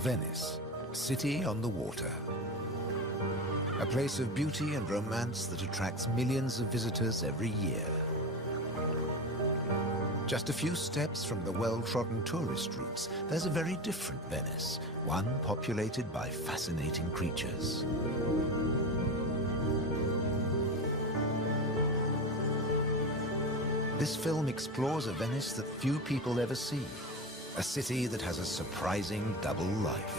Venice, city on the water. A place of beauty and romance that attracts millions of visitors every year. Just a few steps from the well-trodden tourist routes, there's a very different Venice, one populated by fascinating creatures. This film explores a Venice that few people ever see, a city that has a surprising double life.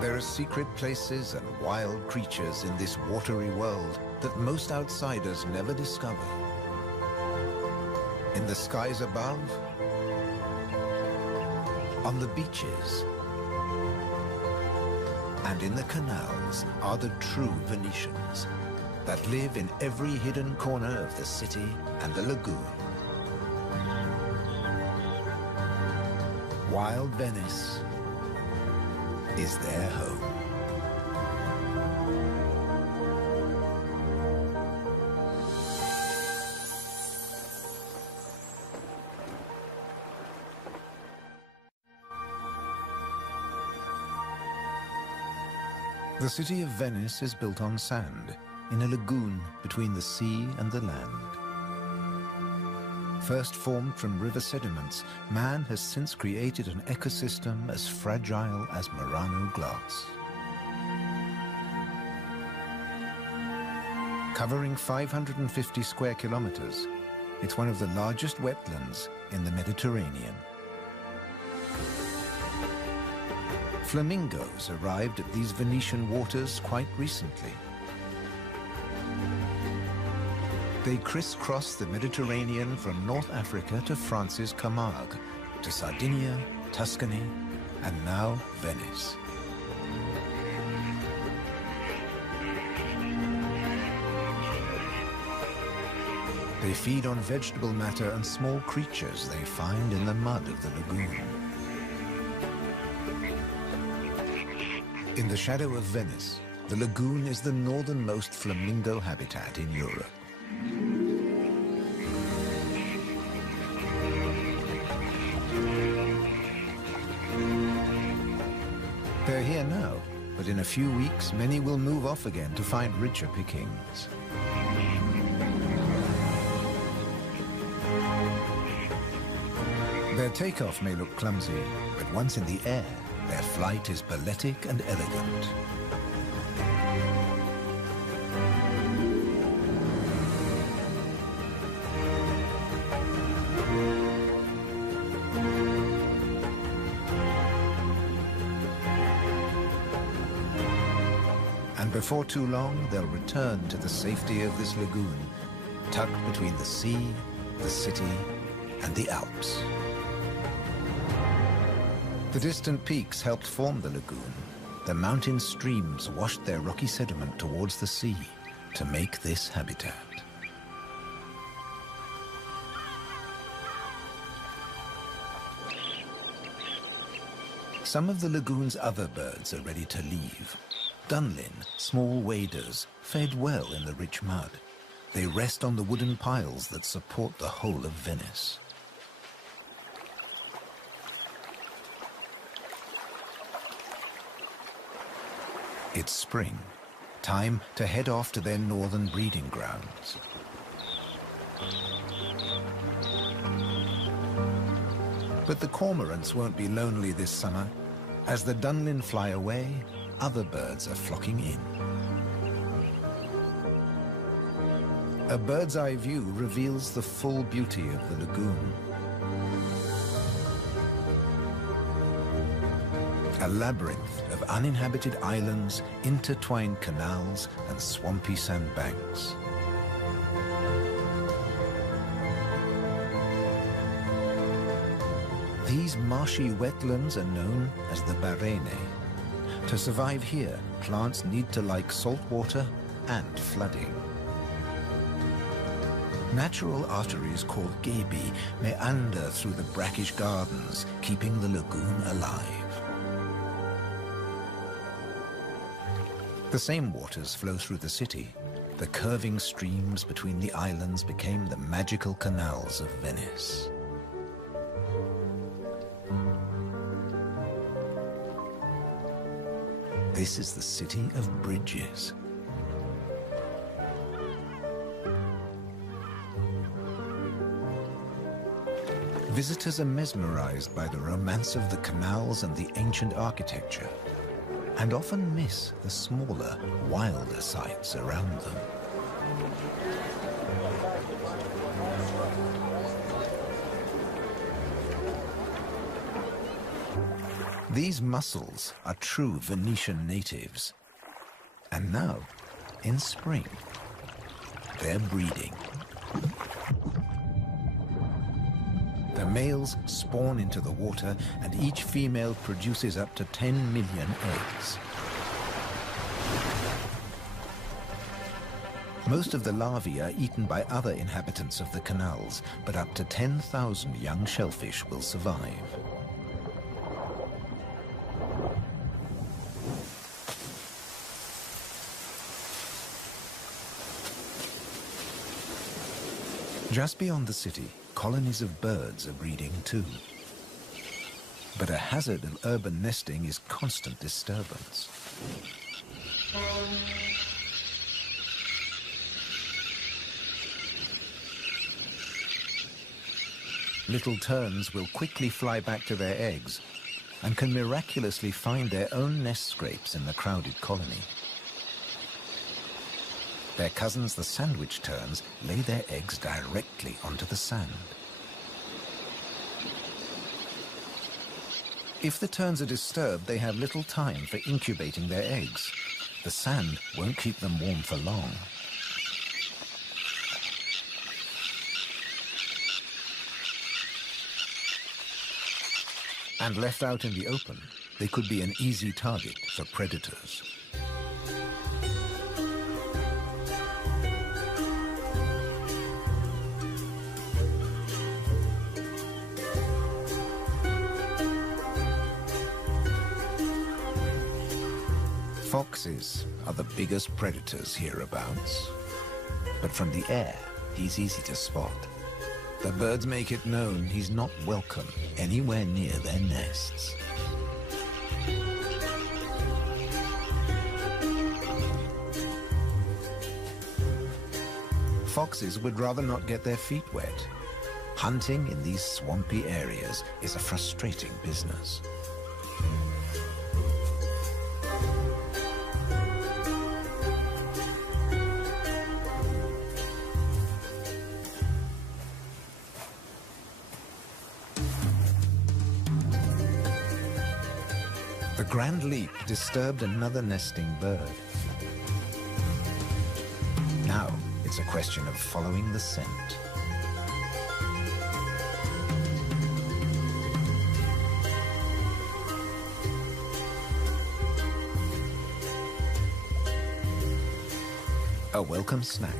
There are secret places and wild creatures in this watery world that most outsiders never discover. In the skies above, on the beaches, and in the canals are the true Venetians that live in every hidden corner of the city and the lagoon. Wild Venice is their home. The city of Venice is built on sand, in a lagoon between the sea and the land. First formed from river sediments, man has since created an ecosystem as fragile as Murano glass. Covering 550 square kilometers, it's one of the largest wetlands in the Mediterranean. Flamingos arrived at these Venetian waters quite recently. They crisscross the Mediterranean from North Africa to France's Camargue, to Sardinia, Tuscany, and now Venice. They feed on vegetable matter and small creatures they find in the mud of the lagoon. In the shadow of Venice, the lagoon is the northernmost flamingo habitat in Europe. They're here now, but in a few weeks, many will move off again to find richer pickings. Their takeoff may look clumsy, but once in the air, their flight is balletic and elegant. And before too long, they'll return to the safety of this lagoon, tucked between the sea, the city, and the Alps. The distant peaks helped form the lagoon. The mountain streams washed their rocky sediment towards the sea to make this habitat. Some of the lagoon's other birds are ready to leave. Dunlin, small waders, fed well in the rich mud. They rest on the wooden piles that support the whole of Venice. It's spring, time to head off to their northern breeding grounds. But the cormorants won't be lonely this summer. As the Dunlin fly away, other birds are flocking in. A bird's eye view reveals the full beauty of the lagoon. A labyrinth of uninhabited islands, intertwined canals, and swampy sandbanks. These marshy wetlands are known as the Barene. To survive here, plants need to like salt water and flooding. Natural arteries called gabi meander through the brackish gardens, keeping the lagoon alive. The same waters flow through the city. The curving streams between the islands became the magical canals of Venice. This is the city of bridges. Visitors are mesmerized by the romance of the canals and the ancient architecture, and often miss the smaller, wilder sights around them. These mussels are true Venetian natives. And now, in spring, they're breeding. The males spawn into the water, and each female produces up to 10 million eggs. Most of the larvae are eaten by other inhabitants of the canals, but up to 10,000 young shellfish will survive. Just beyond the city, colonies of birds are breeding too. But a hazard of urban nesting is constant disturbance. Little terns will quickly fly back to their eggs and can miraculously find their own nest scrapes in the crowded colony. Their cousins, the sandwich terns, lay their eggs directly onto the sand. If the terns are disturbed, they have little time for incubating their eggs. The sand won't keep them warm for long. And left out in the open, they could be an easy target for predators. Foxes are the biggest predators hereabouts. But from the air, he's easy to spot. The birds make it known he's not welcome anywhere near their nests. Foxes would rather not get their feet wet. Hunting in these swampy areas is a frustrating business. The grand leap disturbed another nesting bird. Now it's a question of following the scent. A welcome snack.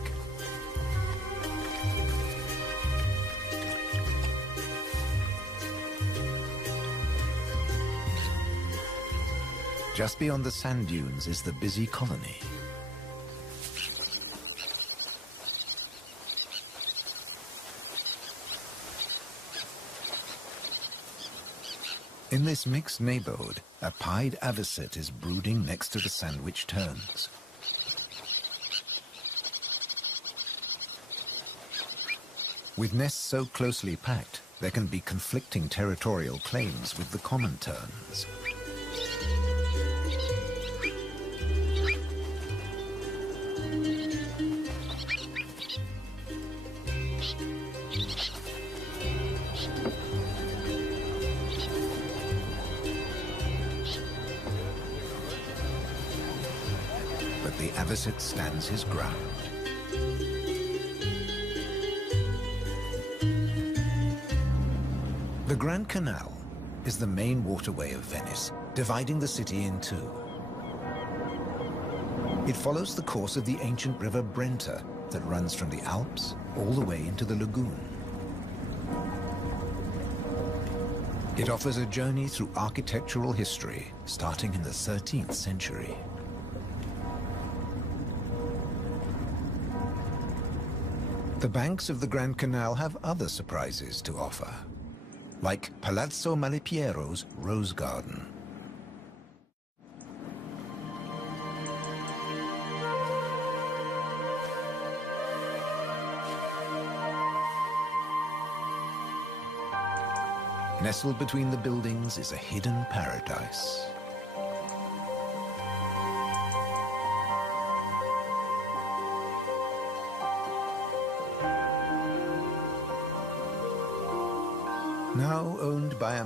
Just beyond the sand dunes is the busy colony. In this mixed neighborhood, a pied avocet is brooding next to the sandwich terns. With nests so closely packed, there can be conflicting territorial claims with the common terns. But the avocet stands his ground. The Grand Canal is the main waterway of Venice, dividing the city in two. It follows the course of the ancient river Brenta that runs from the Alps all the way into the lagoon. It offers a journey through architectural history starting in the 13th century. The banks of the Grand Canal have other surprises to offer, like Palazzo Malipiero's Rose Garden. Nestled between the buildings is a hidden paradise. Now owned by a